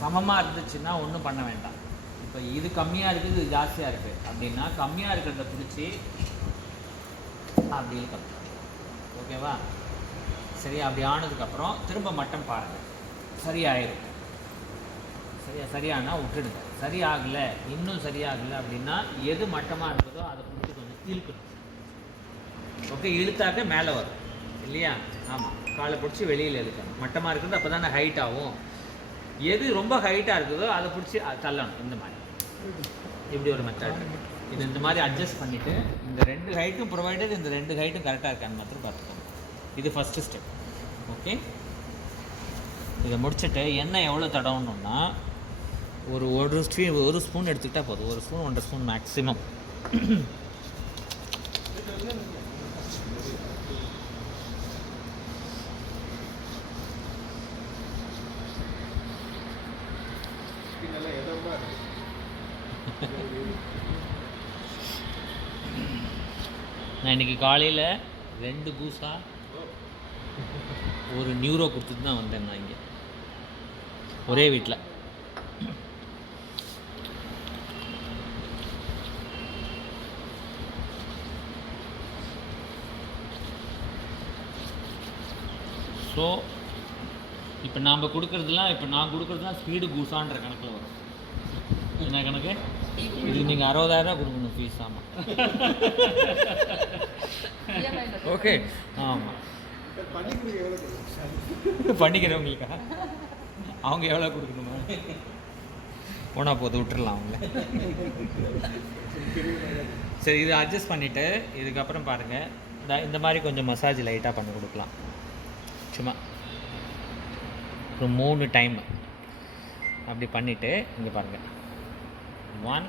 சமமாக இருந்துச்சுன்னா ஒன்றும் பண்ண வேண்டாம். இப்போ இது கம்மியாக இருக்குது, இது ஜாஸ்தியாக இருக்குது அப்படின்னா கம்மியாக இருக்கிறத பிடிச்சி அப்படி இழுக்கணும். ஓகேவா? சரி, அப்படி ஆனதுக்கப்புறம் திரும்ப மட்டம் பாருங்கள், சரியாயிடும். சரியானா விட்டுடுங்க. சரியாகலை, இன்னும் சரியாகலை அப்படின்னா எது மட்டமாக இருக்குதோ அதை பிடிச்சி கொஞ்சம் இழுக்கணும். ஓகே, இழுத்தாக்க மேலே வரும் இல்லையா? ஆமாம், காலை பிடிச்சி வெளியில் இழுக்கணும். மட்டமாக இருக்கிறது அப்போ தானே ஹைட் ஆகும். எது ரொம்ப ஹைட்டாக இருக்குதோ அதை பிடிச்சி தள்ளணும். இந்த மாதிரி இப்படி ஒரு மெத்தட். இது இந்த மாதிரி அட்ஜஸ்ட் பண்ணிவிட்டு இந்த 2 ஹைட்டும் ப்ரொவைடட், இந்த 2 ஹைட்டும் கரெக்டாக இருக்கான்னு மாத்திரம் பார்த்துக்கோங்க. இது ஃபஸ்ட்டு ஸ்டெப். ஓகே, இதை முடிச்சுட்டு எண்ணெய் எவ்வளோ தடவணுன்னா ஒரு ஸ்பூன் எடுத்துக்கிட்டால் போதும். 1 ஸ்பூன் 1.5 ஸ்பூன் மேக்ஸிமம். நான் இன்றைக்கி காலையில் 2 பூசா 1 நியூரோ கொடுத்துட்டு தான் வந்தேன் நான் இங்கே ஒரே வீட்டில். ஸோ இப்போ நாம் கொடுக்குறதுலாம், இப்போ நான் கொடுக்குறதுலாம் ஸ்பீடு கூசான்ற கணக்கில் வரும். என்ன கணக்கு? இது நீங்கள் 60,000 கொடுக்கணும் ஃபீஸ். ஆமாம், ஓகே. ஆமாம், பண்ணிக்கிறவங்களுக்கா? அவங்க எவ்வளோ கொடுக்கணுமா? போனால் போது, விட்டுறலாம் அவங்க. சரி, இதை அட்ஜஸ்ட் பண்ணிவிட்டு இதுக்கப்புறம் பாருங்கள், இந்த மாதிரி கொஞ்சம் மசாஜ் லைட்டாக பண்ணி கொடுக்கலாம். சும்மா ஒரு 3 டைம் அப்படி பண்ணிவிட்டு இங்கே பாருங்கள், 1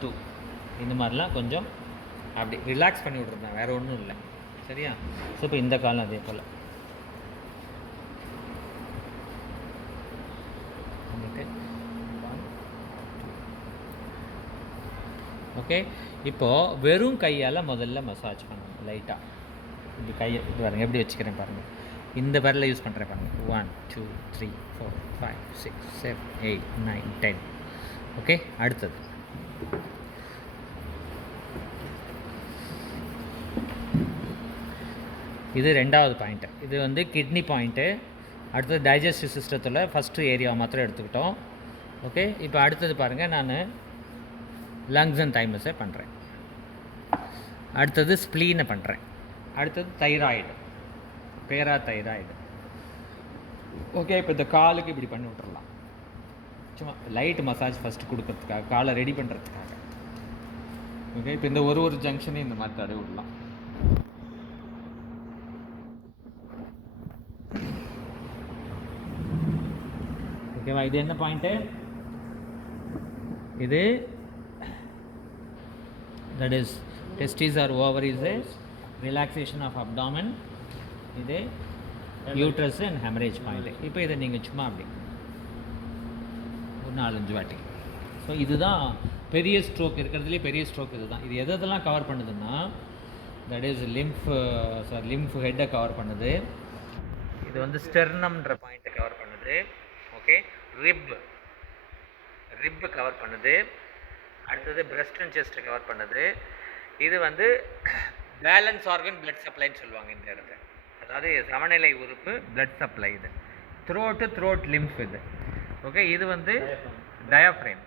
2 இந்த மாதிரிலாம் கொஞ்சம் அப்படி ரிலாக்ஸ் பண்ணி விட்ருந்தேன், வேறு ஒன்றும் இல்லை. சரியா? ஸோ இப்போ இந்த காலம் அதே போல் பண்ணிட்டு 1 2. ஓகே, இப்போது வெறும் கையால் முதல்ல மசாஜ் பண்ணணும் லைட்டாக. இப்படி கையை பாருங்கள், எப்படி வச்சுக்கிறேன் பாருங்கள். இந்த விரலை யூஸ் பண்ணுறேன் பாருங்கள். 1 2 3 4 5 6 7 8 9 10. ஓகே, அடுத்தது இது 2வது பாயிண்ட்டு. இது வந்து கிட்னி பாயிண்ட்டு. அடுத்தது டைஜஸ்டிவ் சிஸ்டத்தில் ஃபஸ்ட்டு ஏரியாவை மாத்திரம் எடுத்துக்கிட்டோம். ஓகே, இப்போ அடுத்தது பாருங்கள், நான் லங்ஸ் அண்ட் தைமஸை பண்ணுறேன். அடுத்தது ஸ்ப்ளீனை பண்ணுறேன். அடுத்தது தைராய்டு, பேரா தைராய்டு. ஓகே, இப்போ இந்த காலுக்கு இப்படி பண்ணி விட்டுறலாம். சும்மா லைட் மசாஜ் ஃபஸ்ட்டு கொடுக்கறதுக்காக, காலை ரெடி பண்ணுறதுக்காக. ஓகே, இப்போ இந்த ஒரு ஜங்ஷனையும் இந்த மாதிரி தடவி விடலாம். ஓகேவா? இது என்ன பாயிண்ட்டு? இது that is testes or ovaries, relaxation of abdomen. இது யூட்ரஸ் அண்ட் ஹெமரேஜ் பாயிண்ட். இப்போ இதை நீங்கள் சும்மா அப்படி ஒரு 4-5 வாட்டி. ஸோ இதுதான் பெரிய ஸ்ட்ரோக், இருக்கிறதுலே பெரிய ஸ்ட்ரோக் இது தான். இது எதெல்லாம் கவர் பண்ணுதுன்னா, தட் இஸ் லிம்ஃப் ஹெட்டை கவர் பண்ணுது. இது வந்து ஸ்டெர்னம்ன்ற பாயிண்ட்டை கவர் பண்ணுது. ஓகே, ரிப் கவர் பண்ணுது. அடுத்தது பிரெஸ்ட் அண்ட் செஸ்ட்டை கவர் பண்ணுது. இது வந்து பேலன்ஸ் ஆர்கன் பிளட் சப்ளைன்னு சொல்லுவாங்க இந்த இடத்த. அதாவது சமநிலை உறுப்பு பிளட் சப்ளை. இது த்ரோட் லிம்ஃப். இது ஓகே, இது வந்து டயாஃப்ரேம்.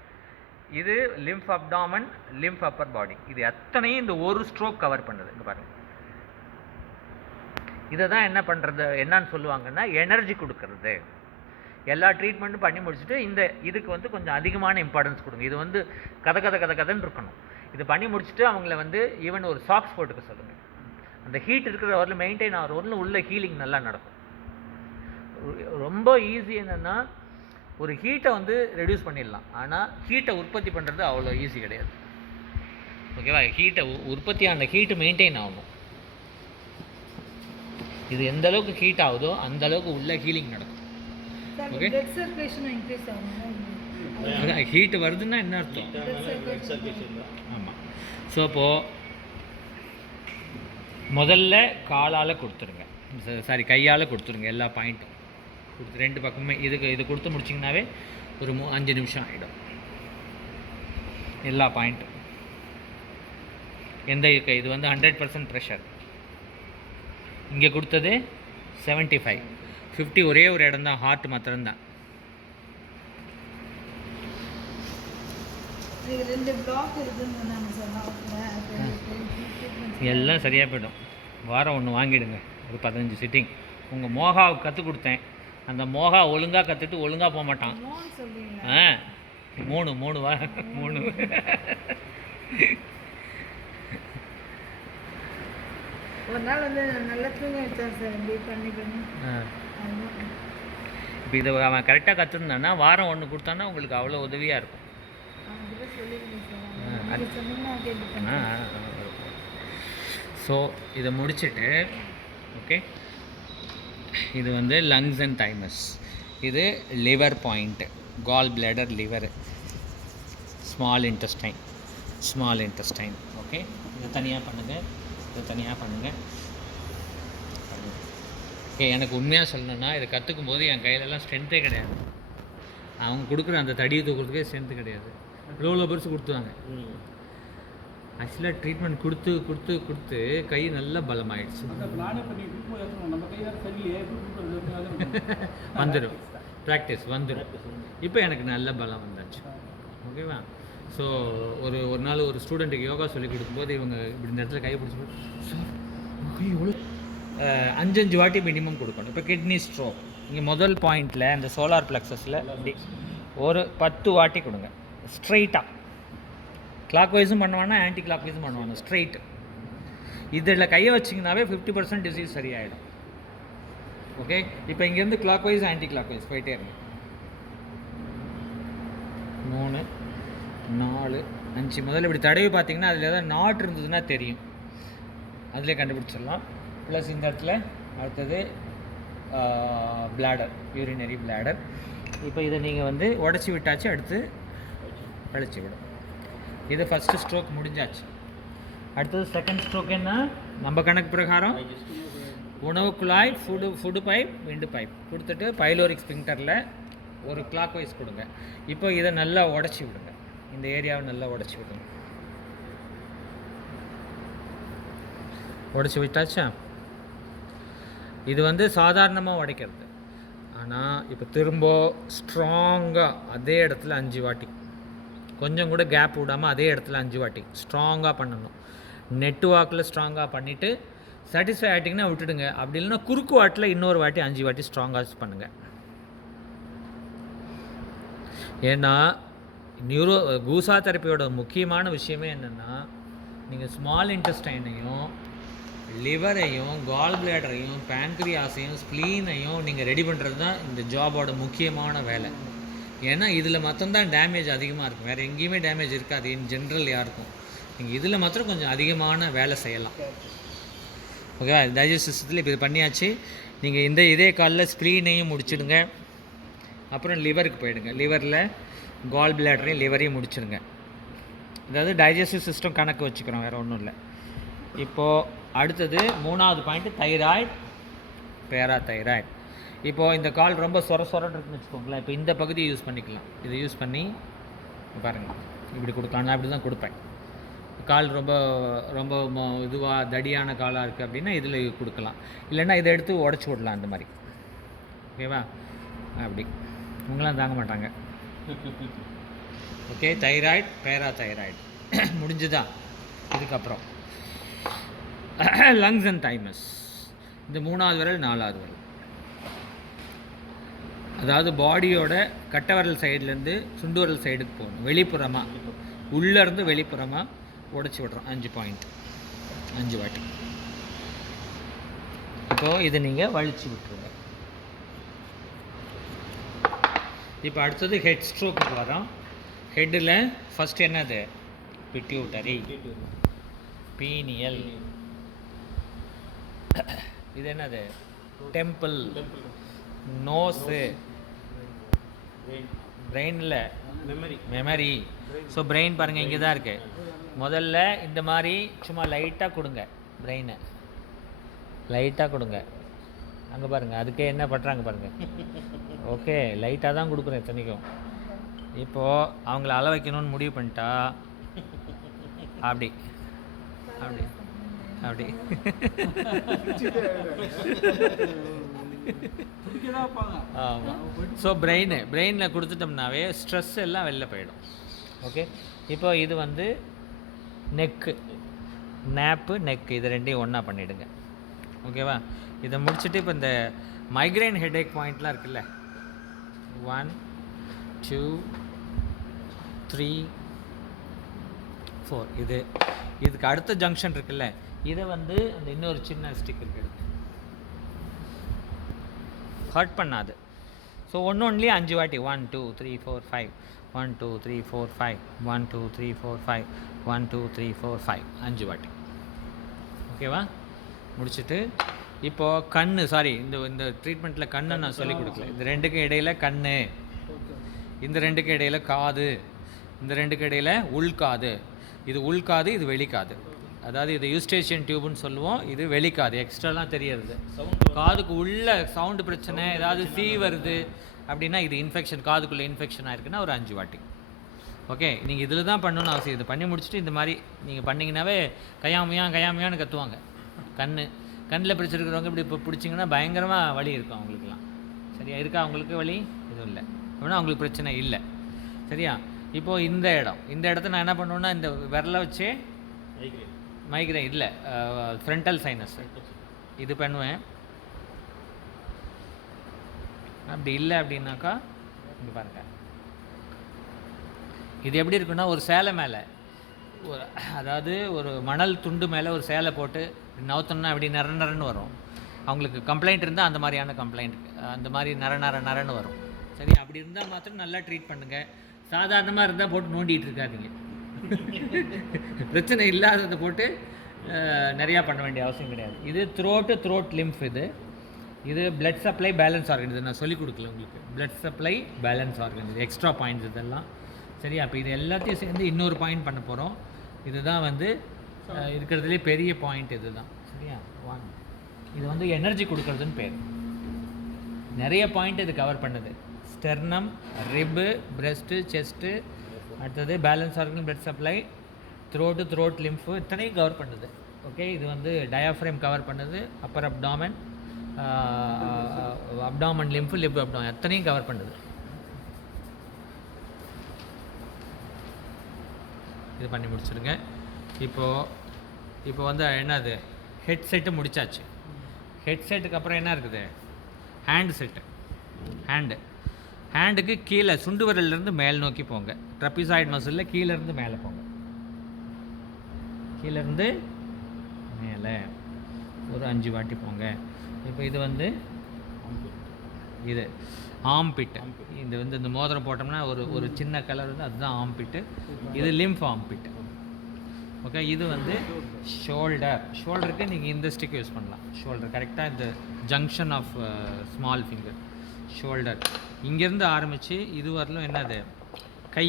இது லிம்ஃப் அப்டாமன், லிம்ஃப் அப்பர் பாடி. இது அத்தனையும் இந்த ஒரு ஸ்ட்ரோக் கவர் பண்ணுது. இங்கே பாருங்கள், இதை தான் என்ன பண்ணுறது, என்னன்னு சொல்லுவாங்கன்னா எனர்ஜி கொடுக்கறது. எல்லா ட்ரீட்மெண்ட்டும் பண்ணி முடிச்சுட்டு இதுக்கு வந்து கொஞ்சம் அதிகமான இம்பார்ட்டன்ஸ் கொடுங்க. இது வந்து கதைன்னு இருக்கணும். இது பண்ணி முடிச்சுட்டு அவங்கள வந்து ஈவன் ஒரு சாக்ஸ் போட்டுக்க சொல்லுங்கள். அந்த ஹீட் இருக்கிற வரல மெயின்டைன் ஆகிற வரல உள்ள ஹீலிங் நல்லா நடக்கும். ரொம்ப ஈஸி. என்னென்னா, ஒரு ஹீட்டை வந்து ரெடியூஸ் பண்ணிடலாம், ஆனால் ஹீட்டை உற்பத்தி பண்ணுறது அவ்வளோ ஈஸி கிடையாது. ஓகேவா? ஹீட்டை உற்பத்தியான ஹீட்டு மெயின்டைன் ஆகணும். இது எந்த அளவுக்கு ஹீட் ஆகுதோ அந்த அளவுக்கு உள்ள ஹீலிங் நடக்கும். ஓகே, ஹீட் வருதுன்னா என்ன அர்த்தம்? ஆமாம். ஸோ அப்போது முதல்ல காலால் கொடுத்துருங்க, சாரி கையால் கொடுத்துருங்க எல்லா பாயிண்ட்டும். கொடுத்து 2 பக்கமே இது கொடுத்து முடிச்சிங்கனாவே ஒரு 5 நிமிஷம் ஆகிடும். எல்லா பாயிண்ட்டும் எந்த இது வந்து 100% ப்ரெஷர். இங்கே கொடுத்தது 75, 50 ஒரே ஒரு இடம் தான், ஹார்ட் மாத்திரம்தான். எல்லாம் சரியாக போய்டும். வாரம் ஒன்று வாங்கிடுங்க, ஒரு 15 சிட்டிங். உங்கள் மோகாவுக்கு கற்றுக் கொடுத்தேன், அந்த மோகா ஒழுங்காக கற்றுட்டு ஒழுங்காக போக மாட்டான். 3 வாரம் 3 ஒரு நாள் வந்து நல்லா தூங்க வச்சேன் சார். இப்போ இதை அவன் கரெக்டாக கற்றுருந்தான்னா வாரம் ஒன்று கொடுத்தான்னா உங்களுக்கு அவ்வளோ உதவியாக இருக்கும். ஸோ இதை முடிச்சுட்டு ஓகே, இது வந்து லங்ஸ் அண்ட் தைமஸ், இது லிவர் பாயிண்ட்டு, கால் bladder, liver, small intestine. Okay, இதை தனியாக பண்ணுங்கள், இதை தனியாக பண்ணுங்கள். ஓகே, எனக்கு உண்மையாக சொல்லணுன்னா இதை கற்றுக்கும் போது என் கையிலலாம் ஸ்ட்ரென்த்தே கிடையாது. அவங்க கொடுக்குற அந்த தடியை தூக்கிறதுக்கே ஸ்ட்ரென்த்து கிடையாது. இவ்வளோ பெருசு கொடுத்துவாங்க. ஆக்சுவலாக ட்ரீட்மெண்ட் கொடுத்து கை நல்லா பலமாயிடுச்சு. வந்துடும், ப்ராக்டிஸ் வந்துடும். இப்போ எனக்கு நல்ல பலம் வந்தாச்சு. ஓகேவா? ஸோ ஒரு நாள் ஒரு ஸ்டூடெண்ட்டுக்கு யோகா சொல்லி கொடுக்கும்போது இவங்க இப்படி இந்த இடத்துல கை பிடிச்சி சார் கை எவ்வளோ 5 வாட்டி மினிமம் கொடுக்கணும். இப்போ கிட்னி ஸ்ட்ரோக், இங்கே முதல் பாயிண்டில் அந்த சோலார் ப்ளெக்ஸஸில் இப்படி ஒரு 10 வாட்டி கொடுங்க. ஸ்ட்ரைட்டாக கிளாக் வைஸும் பண்ணுவானா, ஆன்டி கிளாக் வைஸும் பண்ணுவானா, ஸ்ட்ரைட்டு. இதில் கையை வச்சிங்கனாவே 50% டிசீஸ் சரியாயிடும். ஓகே, இப்போ இங்கேருந்து clockwise anticlockwise போயிட்டே இருங்க. 3 4 5 முதல்ல இப்படி தடவி பார்த்தீங்கன்னா அதில் ஏதாவது நாட் இருந்ததுன்னா தெரியும், அதிலே கண்டுபிடிச்சிடலாம். ப்ளஸ் இந்த இடத்துல அடுத்தது பிளாடர், யூரினரி பிளாடர். இப்போ இதை நீங்கள் வந்து உடச்சி விட்டாச்சு, அடுத்து கழிச்சு விடும். இது ஃபஸ்ட்டு ஸ்ட்ரோக் முடிஞ்சாச்சு. அடுத்தது செகண்ட் ஸ்ட்ரோக் என்ன, நம்ம கணக்கு பிரகாரம் உணவு குழாய், ஃபுட்டு பைப், விண்டு பைப் கொடுத்துட்டு பைலோரிக் ஸ்பிங்டரில் ஒரு கிளாக் வைஸ் கொடுங்க. இப்போ இதை நல்லா உடச்சி விடுங்க, இந்த ஏரியாவை நல்லா உடச்சி விடுங்க. உடச்சி விட்டாச்சா? இது வந்து சாதாரணமாக உடைக்கிறது. ஆனால் இப்போ திரும்ப ஸ்ட்ராங்காக அதே இடத்துல 5 வாட்டி, கொஞ்சம் கூட கேப் விடாமல் அதே இடத்துல 5 வாட்டி ஸ்ட்ராங்காக பண்ணணும். நெட்டு வாக்கில் ஸ்ட்ராங்காக பண்ணிவிட்டு சாட்டிஸ்ஃபை ஆகிட்டிங்கன்னா விட்டுடுங்க. அப்படி இல்லைன்னா குறுக்கு வாட்டில் இன்னொரு வாட்டி 5 வாட்டி ஸ்ட்ராங்காக பண்ணுங்கள். ஏன்னா கூசா தெரப்பியோட முக்கியமான விஷயமே என்னென்னா, நீங்கள் ஸ்மால் இன்டெஸ்டைனையும் லிவரையும் கால் பிளேடரையும் பேங்க்ரியாஸையும் ஸ்ப்ளீனையும் நீங்கள் ரெடி பண்ணுறது தான் இந்த ஜாபோட முக்கியமான வேலை. ஏன்னா இதில் மட்டும்தான் டேமேஜ் அதிகமாக இருக்கும், வேறு எங்கேயுமே டேமேஜ் இருக்காது இன் ஜென்ரல் யாருக்கும். நீங்கள் இதில் மாத்திரம் கொஞ்சம் அதிகமான வேலை செய்யலாம். ஓகேவா? டைஜஸ்ட் சிஸ்டத்தில் இப்போ இது பண்ணியாச்சு. நீங்கள் இதே காலில் ஸ்ப்ளீனையும் முடிச்சிடுங்க, அப்புறம் லிவருக்கு போயிடுங்க. லிவரில் கால் பிளேடரையும் லிவரையும் முடிச்சிடுங்க. அதாவது டைஜஸ்டிவ் சிஸ்டம் கணக்கு வச்சுக்கிறோம், வேறு ஒன்றும் இல்லை. இப்போது அடுத்தது 3வது பாயிண்ட்டு தைராய்டு, பேராதைராய்டு. இப்போது இந்த கால் ரொம்ப சொரன்னு இருக்குன்னு வச்சுக்கோங்களேன். இப்போ இந்த பகுதியை யூஸ் பண்ணிக்கலாம். இதை யூஸ் பண்ணி பாருங்கள், இப்படி கொடுக்கலாம். நான் இப்படி தான் கொடுப்பேன். கால் ரொம்ப ரொம்ப இதுவாக தடியான காலாக இருக்குது அப்படின்னா இதில் கொடுக்கலாம். இல்லைன்னா இதை எடுத்து உடச்சி விடலாம் அந்த மாதிரி. ஓகேவா? அப்படி உங்களாம் தாங்க மாட்டாங்க. ஓகே, தைராய்டு, பேராதைராய்டு முடிஞ்சுதா? இதுக்கப்புறம் லங்ஸ் அண்ட் தைமஸ், இந்த 3வது விரல் 4வது விரல், அதாவது பாடியோட கட்டை விரல் சைட்லேருந்து சுண்டு விரல் சைடுக்கு போகணும். வெளிப்புறமாக, உள்ளேருந்து வெளிப்புறமாக உடச்சி விட்றோம். 5 பாயிண்ட், 5 வாட்டி. இப்போது இதை நீங்கள் வலிச்சு விட்டுருங்க. இப்போ அடுத்தது ஹெட் ஸ்ட்ரோக்கு வரோம். ஹெட்டில் ஃபஸ்ட் என்னது? Pituitary, pineal. இது என்னது? டெம்பிள், நோஸு, பிரெயினில் மெமரி. ஸோ பிரெயின் பாருங்கள் இங்கே தான் இருக்குது. முதல்ல இந்த மாதிரி சும்மா லைட்டாக கொடுங்க, பிரெயினை லைட்டாக கொடுங்க. அங்கே பாருங்கள், அதுக்கே என்ன பண்ணுறாங்க பாருங்கள். ஓகே, லைட்டாக தான் கொடுக்குறேன் இத்தனைக்கும். இப்போது அவங்கள அள வைக்கணும்னு முடிவு பண்ணிட்டா அப்படி அப்படி அப்படி ஆமாம். ஸோ பிரெயினில் கொடுத்துட்டோம்னாவே ஸ்ட்ரெஸ் எல்லாம் வெளில போயிடும். ஓகே, இப்போ இது வந்து நெக்கு, நேப்பு, நெக்கு, இது ரெண்டையும் ஒன்றா பண்ணிவிடுங்க. ஓகேவா? இதை முடிச்சுட்டு இப்போ இந்த மைக்ரைன் ஹெடேக் பாயிண்ட்லாம் இருக்குல்ல, 1 2 3 4, இதுக்கு அடுத்த ஜங்ஷன் இருக்குல்ல, இதை வந்து அந்த இன்னொரு சின்ன ஸ்டிக் இருக்குது, ஹர்ட் பண்ணாது. ஸோ ஒன்றுலேயே 5 வாட்டி 1 2 3 4 5 1 2 3 4 5 1 2 3 4 5 1 2 3 4 5 5 வாட்டி. ஓகேவா? முடிச்சுட்டு இப்போது கண்ணு, சாரி, இந்த ட்ரீட்மெண்ட்டில் கண்ணை நான் சொல்லிக் கொடுக்கல. இந்த ரெண்டுக்கும் இடையில் கண்ணு, இந்த ரெண்டுக்கும் இடையில் காது, இந்த ரெண்டுக்கும் இடையில் உள்காது. இது உள்காது, இது வெளிக்காது. அதாவது இது யூஸ்டேஷியன் டியூப்னு சொல்லுவோம், இது வெளிக்காது, எக்ஸ்ட்ராலாம் தெரியறது. காதுக்கு உள்ள சவுண்டு பிரச்சனை, ஏதாவது வருது அப்படின்னா இது இன்ஃபெக்ஷன், காதுக்குள்ளே இன்ஃபெக்ஷன் ஆயிருக்குன்னா ஒரு 5 வாட்டி. ஓகே, நீங்கள் இதில் தான் பண்ணணும்னு அவசியம். இது பண்ணி முடிச்சுட்டு இந்த மாதிரி நீங்கள் பண்ணிங்கன்னாவே கையாமையான்னு கத்துவாங்க. கண்ணில் பிடிச்சிருக்கிறவங்க இப்படி இப்போ பிடிச்சிங்கன்னா பயங்கரமாக வலி இருக்கும் அவங்களுக்குலாம். சரியா? இருக்கா அவங்களுக்கு வலி? எதுவும் இல்லை அப்படின்னா அவங்களுக்கு பிரச்சனை இல்லை. சரியா? இப்போது இந்த இடத்த நான் என்ன பண்ணுவேன்னா, இந்த விரலை வச்சு மைக்ரைன் இல்லை, ஃப்ரண்டல் சைனஸ் இது பண்ணுவேன். அப்படி இல்லை அப்படின்னாக்கா இங்கே பாருங்கள், இது எப்படி இருக்குன்னா, ஒரு சேலை மேலே அதாவது ஒரு மணல் துண்டு மேலே ஒரு சேலை போட்டு நவுத்தோம்னா அப்படி நரன்னு வரும். அவங்களுக்கு கம்ப்ளைண்ட் இருந்தால் அந்த மாதிரியான கம்ப்ளைண்ட், அந்த மாதிரி நரன்னு வரும். சரி, அப்படி இருந்தால் மாத்திரம் நல்லா ட்ரீட் பண்ணுங்கள். சாதாரணமாக இருந்தால் போட்டு நோண்டிகிட்டு இருக்காதீங்க. பிரச்சனை இல்லாததை போட்டு நிறையா பண்ண வேண்டிய அவசியம் கிடையாது. இது த்ரோட் லிம்ஃப், இது பிளட் சப்ளை பேலன்ஸ் ஆர்கன். இது நான் சொல்லிக் கொடுக்கல உங்களுக்கு. பிளட் சப்ளை பேலன்ஸ் ஆர்கன், இது எக்ஸ்ட்ரா பாயிண்ட்ஸ் இதெல்லாம். சரியா? அப்போ இது எல்லாத்தையும் சேர்ந்து இன்னொரு பாயிண்ட் பண்ண போகிறோம். இதுதான் வந்து இருக்கிறதுலே பெரிய பாயிண்ட் இது தான். சரியா? 1, இது வந்து எனர்ஜி கொடுக்கறதுன்னு பேர். நிறைய பாயிண்ட் இது கவர் பண்ணுது. ஸ்டெர்னம், ரிப்பு, பிரெஸ்ட்டு, செஸ்ட்டு, அடுத்தது balance organ, blood supply, throat lymph, இத்தனையும் கவர் பண்ணுது. ஓகே, இது வந்து டயாஃப்ரேம் கவர் பண்ணுது, upper abdomen, abdomen lymph, lip abdomen, எத்தனையும் கவர் பண்ணுது. இது பண்ணி முடிச்சுருங்க. இப்போ வந்து என்னது, ஹெட் செட்டு முடிச்சாச்சு. ஹெட் செட்டுக்கு அப்புறம் என்ன இருக்குது, ஹேண்ட் செட்டு. ஹேண்டுக்கு கீழே சுண்டு விரல்லேருந்து மேல் நோக்கி போங்க. ட்ரப்பிசாய்டு மசிலில் கீழேருந்து மேலே போங்க. கீழேருந்து மேலே ஒரு 5 வாட்டி போங்க. இப்போ இது வந்து இது ஆம்பிட்டு. இது வந்து இந்த மோதிரம் போட்டோம்னா ஒரு சின்ன கலர் வந்து அதுதான் ஆம்பிட்டு. இது லிம்ஃப் ஆம்பிட்டு. ஓகே, இது வந்து ஷோல்டருக்கு நீங்கள் இந்த ஸ்டிக் யூஸ் பண்ணலாம். ஷோல்டர் கரெக்டாக இந்த junction of small finger shoulder, இங்கேருந்து ஆரம்பித்து இது வரலும் என்னது கை.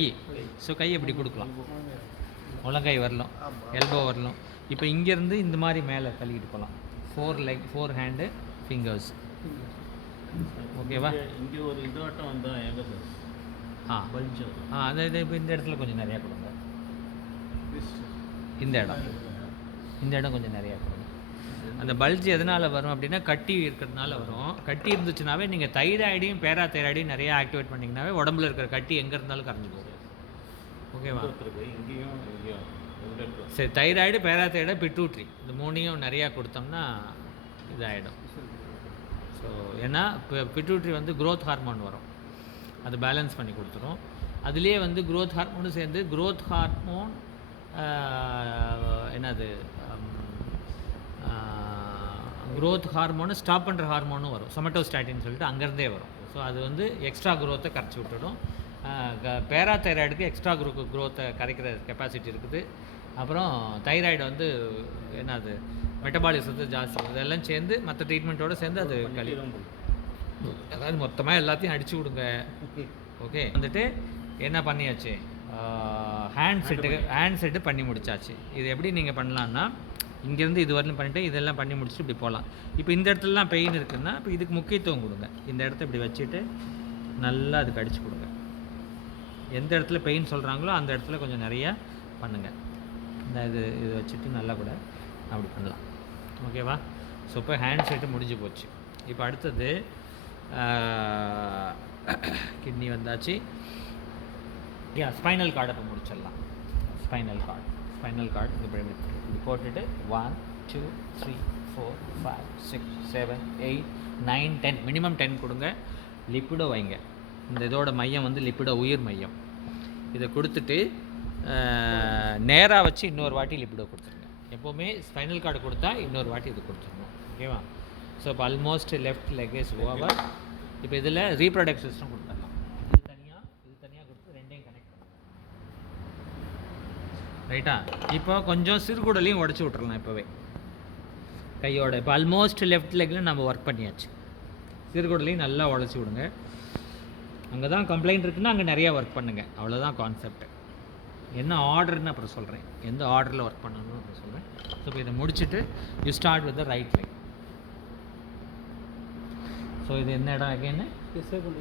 ஸோ கை எப்படி கொடுக்கலாம், முழங்கை வரலும், எல்போ வரலும். இப்போ இங்கேருந்து இந்த மாதிரி மேலே தள்ளிட்டு போகலாம். 4 ஹேண்டு ஃபிங்கர்ஸ். ஓகேவா? இங்கே ஒரு இதோட்டம் வந்தால் எங்கே அந்த இது இப்போ இந்த இடத்துல கொஞ்சம் நிறையா கொடுங்க. இந்த இடம் கொஞ்சம் நிறையா கொடுங்க. அந்த பல்ஜ் எதனால் வரும் அப்படின்னா கட்டி இருக்கிறதுனால வரும். கட்டி இருந்துச்சுனாவே நீங்கள் தைராய்டையும் பேராதைராய்டையும் நிறையா ஆக்டிவேட் பண்ணிங்கனாவே உடம்புல இருக்கிற கட்டி எங்கே இருந்தாலும் கரைஞ்சி போகும். ஓகேவா? சரி, தைராய்டு, பேராதைராய்டு, பிட்யூட்ரி, இந்த 3ஐயும் நிறையா கொடுத்தோம்னா இதாகிடும். ஸோ ஏன்னா இப்போ பிட்யூட்ரி வந்து க்ரோத் ஹார்மோன் வரும், அது பேலன்ஸ் பண்ணி கொடுத்துரும். அதுலேயே வந்து க்ரோத் ஹார்மோனும் சேர்ந்து க்ரோத் ஹார்மோன் என்னது க்ரோத் ஹார்மோனு ஸ்டாப் பண்ணுற ஹார்மோனும் வரும், சொமட்டோஸ்டாட்டின்னு சொல்லிட்டு அங்கேருந்தே வரும். ஸோ அது வந்து எக்ஸ்ட்ரா க்ரோத்தை கரைச்சி விட்டுடும். பேராதைராய்டுக்கு எக்ஸ்ட்ரா க்ரோத்தை கரைக்கிற கெப்பாசிட்டி இருக்குது. அப்புறம் தைராய்டு வந்து என்னது மெட்டபாலிசத்தை ஜாஸ்தி, இதெல்லாம் சேர்ந்து மற்ற ட்ரீட்மெண்ட்டோடு சேர்ந்து அது கழிவும். அதாவது மொத்தமாக எல்லாத்தையும் அடித்து விடுங்க. ஓகே, வந்துட்டு என்ன பண்ணியாச்சு, ஹேண்ட் செட்டு பண்ணி முடிச்சாச்சு. இது எப்படி நீங்கள் பண்ணலான்னா, இங்கேருந்து இது வரலும் பண்ணிவிட்டு இதெல்லாம் பண்ணி முடிச்சுட்டு இப்படி போகலாம். இப்போ இந்த இடத்துலலாம் பெயின் இருக்குன்னா இப்போ இதுக்கு முக்கியத்துவம் கொடுங்க. இந்த இடத்த இப்படி வச்சுட்டு நல்லா அதுக்கு அடித்து கொடுங்க. எந்த இடத்துல பெயின் சொல்கிறாங்களோ அந்த இடத்துல கொஞ்சம் நிறையா பண்ணுங்கள். இந்த இது வச்சுட்டு நல்லா கூட அப்படி பண்ணலாம். ஓகேவா? ஸோ இப்போ ஹேண்ட் செட்டு முடிஞ்சு போச்சு. இப்போ அடுத்தது கிட்னி வந்தாச்சு. ஸ்பைனல் கார்டை இப்போ முடிச்சிடலாம். ஸ்பைனல் கார்டு இப்படி போட்டுட்டு 1 2 3 4 5 6 7 8 9 10 மினிமம் 10 கொடுங்க. லிப்பிடோ வைங்க. இந்த இதோட மையம் வந்து லிப்பிடோ உயிர் மையம். இதை கொடுத்துட்டு நேராக வச்சு இன்னொரு வாட்டி லிப்பிடோ கொடுத்துருங்க. எப்போவுமே ஸ்பைனல் கார்டு கொடுத்தா இன்னொரு வாட்டி இது கொடுத்துருணும். ஓகேவா? ஸோ இப்போ almost left leg is over. இப்போ இதில் ரீப்ரொடக்ட் சிஸ்டம் கொடுத்துடலாம். இது தனியாக கொடுத்து ரெண்டையும் கனெக்ட் பண்ணலாம். ரைட்டா? இப்போ கொஞ்சம் சிறுகுடலையும் உடச்சி விட்றலாம் இப்போவே கையோட. இப்போ ஆல்மோஸ்ட் லெஃப்ட் லெக்கில் நம்ம ஒர்க் பண்ணியாச்சு. சிறுகுடலையும் நல்லா உடச்சி விடுங்க. அங்கே தான் கம்ப்ளைண்ட் இருக்குன்னா அங்கே நிறையா ஒர்க் பண்ணுங்கள். அவ்வளோதான் கான்செப்ட். என்ன ஆர்டர்னு அப்புறம் சொல்கிறேன், எந்த ஆர்டரில் ஒர்க் பண்ணணும்னு அப்புறம் சொல்கிறேன். ஸோ இப்போ இதை முடிச்சுட்டு you start with the right leg. So இது என்ன இடம் அகைன்னு டிசேபிள்